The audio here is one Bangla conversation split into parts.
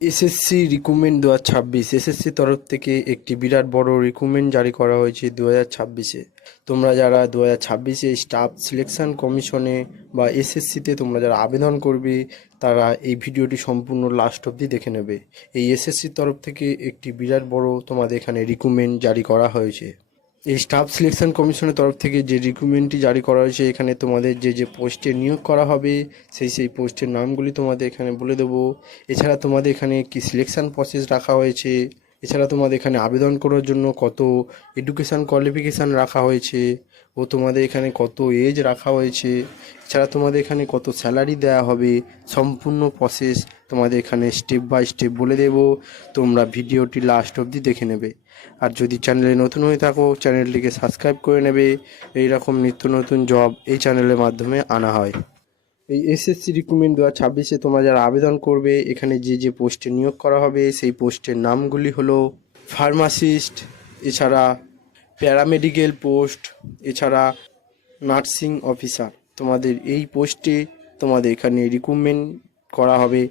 এসএসসি রিক্রুটমেন্ট 2026 এসএসসি তরফ থেকে একটি বিরাট বড় রিক্রুটমেন্ট জারি করা হয়েছে 2026-এ। তোমরা যারা 2026-এ স্টাফ সিলেকশন কমিশনে বা এসএসসিতে তোমরা যারা আবেদন করবে তারা এই ভিডিওটি সম্পূর্ণ লাস্ট অবধি দেখে নেবে। এই এসএসসির তরফ থেকে একটি বিরাট বড় তোমাদের এখানে রিক্রুটমেন্ট জারি করা হয়েছে। এই স্টাফ সিলেকশন কমিশনের তরফ থেকে যে রিক্রুটমেন্টটি জারি করা হয়েছে, এখানে তোমাদের যে পোস্টে নিয়োগ করা হবে সেই পোস্টের নামগুলি তোমাদের এখানে বলে দেবো। এছাড়া তোমাদের এখানে কি সিলেকশন প্রসেস রাখা হয়েছে, এছাড়া তোমাদের এখানে আবেদন করার জন্য কত এডুকেশান কোয়ালিফিকেশান রাখা হয়েছে ও তোমাদের এখানে কত এজ রাখা হয়েছে, এছাড়া তোমাদের এখানে কত স্যালারি দেওয়া হবে, সম্পূর্ণ প্রসেস তোমাদের এখানে স্টেপ বাই স্টেপ বলে দেবো। তোমরা ভিডিওটি লাস্ট অবধি দেখে নেবে। আর যদি চ্যানেলে নতুন হয়ে থাকো চ্যানেলটিকে সাবস্ক্রাইব করে নেবে। এই রকম নিত্য নতুন জব এই চ্যানেলের মাধ্যমে আনা হয়। এই এসএসসি রিক্রুটমেন্ট 2026-এ তোমরা যারা আবেদন করবে, এখানে যে পোস্টে নিয়োগ করা হবে সেই পোস্টের নামগুলি হলো ফার্মাসিস্ট, এছাড়া প্যারামেডিক্যাল পোস্ট, এছাড়া নার্সিং অফিসার। তোমাদের এই পোস্টে তোমাদের এখানে রিক্রুটমেন্ট করা হবে।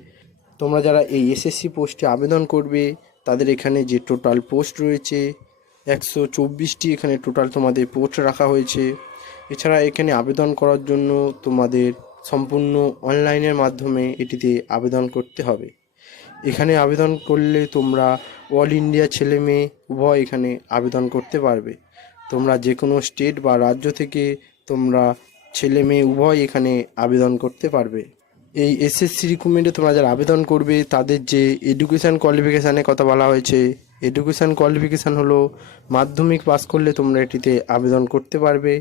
তোমরা যারা এই এসএসসি পোস্টে আবেদন করবে তাদের এখানে যে টোটাল পোস্ট রয়েছে 124টি এখানে টোটাল তোমাদের পোস্ট রাখা হয়েছে। এছাড়া এখানে আবেদন করার জন্য তোমাদের সম্পূর্ণ অনলাইনের মাধ্যমে এটিতে আবেদন করতে হবে। এখানে আবেদন করলে তোমরা অল ইন্ডিয়া ছেলে মেয়ে উভয় এখানে আবেদন করতে পারবে। তোমরা যে কোনো স্টেট বা রাজ্য থেকে তোমরা ছেলে মেয়ে উভয় এখানে আবেদন করতে পারবে। এই এসএসসি রিক্রুটমেন্টে তোমরা যারা আবেদন করবে তাদের যে এডুকেশান কোয়ালিফিকেশানের কথা বলা হয়েছে, এডুকেশান কোয়ালিফিকেশান হলো মাধ্যমিক পাস করলে তোমরা এটিতে আবেদন করতে পারবে।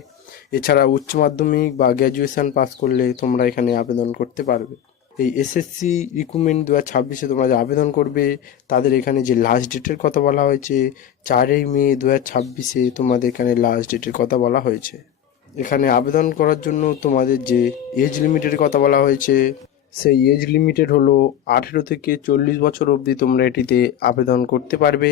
এছাড়া উচ্চ মাধ্যমিক বা গ্র্যাজুয়েশান পাস করলে তোমরা এখানে আবেদন করতে পারবে। এই এসএসসি রিক্রুটমেন্ট 2026-এ তোমরা যে আবেদন করবে তাদের এখানে যে লাস্ট ডেটের কথা বলা হয়েছে 4ই মে 2026-এ তোমাদের এখানে লাস্ট ডেটের কথা বলা হয়েছে। এখানে আবেদন করার জন্য তোমাদের যে এজ লিমিটের কথা বলা হয়েছে সেই এজ লিমিটেড হলো 18 থেকে 40 বছর অবধি তোমরা এটিতে আবেদন করতে পারবে।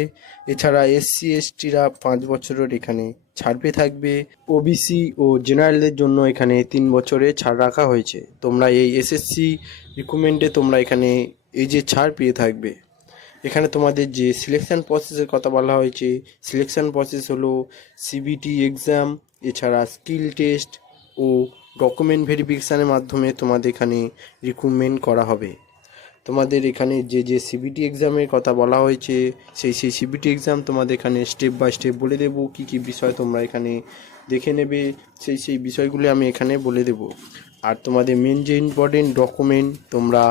এছাড়া এসসি এসটিরা 5 বছরের এখানে ছাড় পেয়ে থাকবে। ওবিসি ও জেনারেলদের জন্য এখানে 3 বছরের ছাড় রাখা হয়েছে। তোমরা এই এসএসসি রিক্রুটমেন্টে তোমরা এখানে এই যে ছাড় পেয়ে থাকবে। এখানে তোমাদের যে সিলেকশান প্রসেসের কথা বলা হয়েছে, সিলেকশান প্রসেস হলো সিবিটি এক্সাম, এছাড়া স্কিল টেস্ট ও ডকুমেন্ট ভেরিফিকেশানের মাধ্যমে তোমাদের এখানে রিক্রুটমেন্ট করা হবে। তোমাদের এখানে যে সিবিটি এক্সামের কথা বলা হয়েছে সেই সিবিটি এক্সাম তোমাদের এখানে স্টেপ বাই স্টেপ বলে দেবো। কী বিষয় তোমরা এখানে দেখে নেবে সেই বিষয়গুলি আমি এখানে বলে দেব। আর তোমাদের মেন যে ইম্পর্টেন্ট ডকুমেন্ট, তোমরা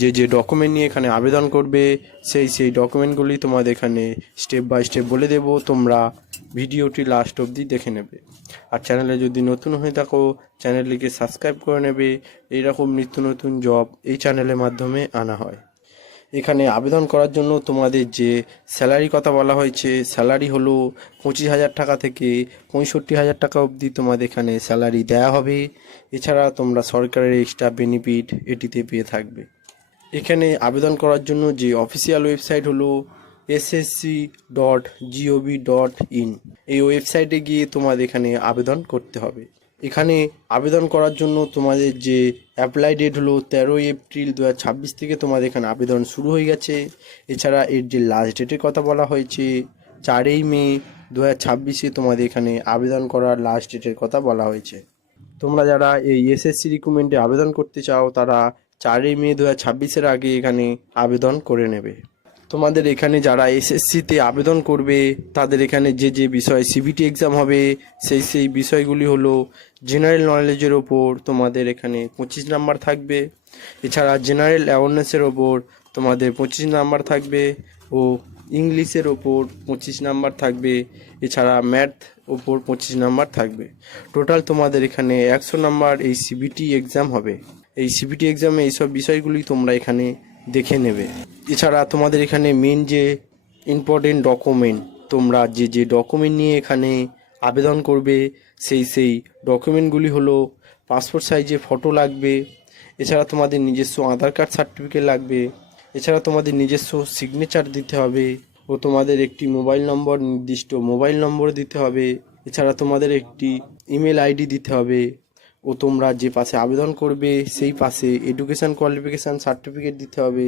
যে ডকুমেন্ট নিয়ে এখানে আবেদন করবে সেই ডকুমেন্টগুলি তোমাদের এখানে স্টেপ বাই স্টেপ বলে দেব। তোমরা ভিডিওটি লাস্ট অবধি দেখে নেবে। আর চ্যানেলে যদি নতুন হয়ে থাকো চ্যানেলটিকে সাবস্ক্রাইব করে নেবে। এইরকম নিত্য নতুন জব এই চ্যানেলের মাধ্যমে আনা হয়। এখানে আবেদন করার জন্য তোমাদের যে স্যালারি কথা বলা হয়েছে, স্যালারি হলো 25,000 টাকা থেকে 65,000 টাকা অবধি তোমাদের এখানে স্যালারি দেওয়া হবে। এছাড়া তোমরা সরকারের এক্সট্রা বেনিফিট এটিতে পেয়ে থাকবে। এখানে আবেদন করার জন্য যে অফিসিয়াল ওয়েবসাইট হলো ssc.gov.in। এই ওয়েবসাইটে গিয়ে তোমাদের এখানে আবেদন করতে হবে। এখানে আবেদন করার জন্য তোমাদের যে অ্যাপ্লাই ডেট হলো 13 এপ্রিল 2026 থেকে তোমাদের এখানে আবেদন শুরু হয়ে গেছে। এছাড়া এর যে লাস্ট ডেটের কথা বলা হয়েছে 4ই মে 2026-এ তোমাদের এখানে আবেদন করার লাস্ট ডেটের কথা বলা হয়েছে। তোমরা যারা এই এসএসসি রিক্রুটমেন্টে আবেদন করতে চাও তারা 4ই মে 2026-এর আগে এখানে আবেদন করে নেবে। তোমাদের এখানে যারা এসএসসিতে আবেদন করবে তাদের এখানে যে বিষয় সিবিটি এক্সাম হবে সেই বিষয়গুলি হলো জেনারেল নলেজের ওপর তোমাদের এখানে 25 নাম্বার থাকবে। এছাড়া জেনারেল অ্যাওয়ারনেসের ওপর তোমাদের 25 নাম্বার থাকবে ও ইংলিশের ওপর 25 নাম্বার থাকবে। এছাড়া ম্যাথ ওপর 25 নাম্বার থাকবে। টোটাল তোমাদের এখানে 100 নাম্বার এই সিবিটি এক্সাম হবে। এই সিবিটি এক্সামে এইসব বিষয়গুলি তোমরা এখানে দেখে নেবে। এছাড়া তোমাদের এখানে মেন যে ইম্পর্টেন্ট ডকুমেন্ট, তোমরা যে ডকুমেন্ট নিয়ে এখানে আবেদন করবে সেই ডকুমেন্টগুলি হলো পাসপোর্ট সাইজে ফটো লাগবে। এছাড়া তোমাদের নিজস্ব আধার কার্ড সার্টিফিকেট লাগবে। এছাড়া তোমাদের নিজস্ব সিগনেচার দিতে হবে ও তোমাদের একটি মোবাইল নম্বর, নির্দিষ্ট মোবাইল নম্বর দিতে হবে। এছাড়া তোমাদের একটি ইমেল আইডি দিতে হবে ও তোমরা যে পাশে আবেদন করবে সেই পাশে এডুকেশান কোয়ালিফিকেশান সার্টিফিকেট দিতে হবে।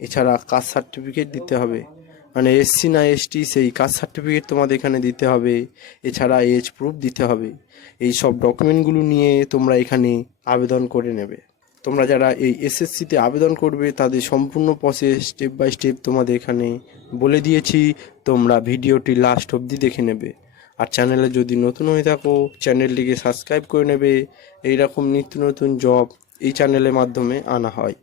এছাড়া কাস্ট সার্টিফিকেট দিতে হবে, মানে এসসি না এসটি সেই কাস্ট সার্টিফিকেট তোমাদের এখানে দিতে হবে। এছাড়া এজ প্রুফ দিতে হবে। এই সব ডকুমেন্টগুলো নিয়ে তোমরা এখানে আবেদন করে নেবে। তোমরা যারা এই এসএসসিতে আবেদন করবে তাদের সম্পূর্ণ প্রসেস স্টেপ বাই স্টেপ তোমাদের এখানে বলে দিয়েছি, তোমরা ভিডিওটি লাস্ট অবধি দেখে নেবে। আর চ্যানেলে যদি নতুন হয়ে থাকো চ্যানেলটিকে সাবস্ক্রাইব করে নেবে। এইরকম নিত্য নতুন জব এই চ্যানেলের মাধ্যমে আনা হয়।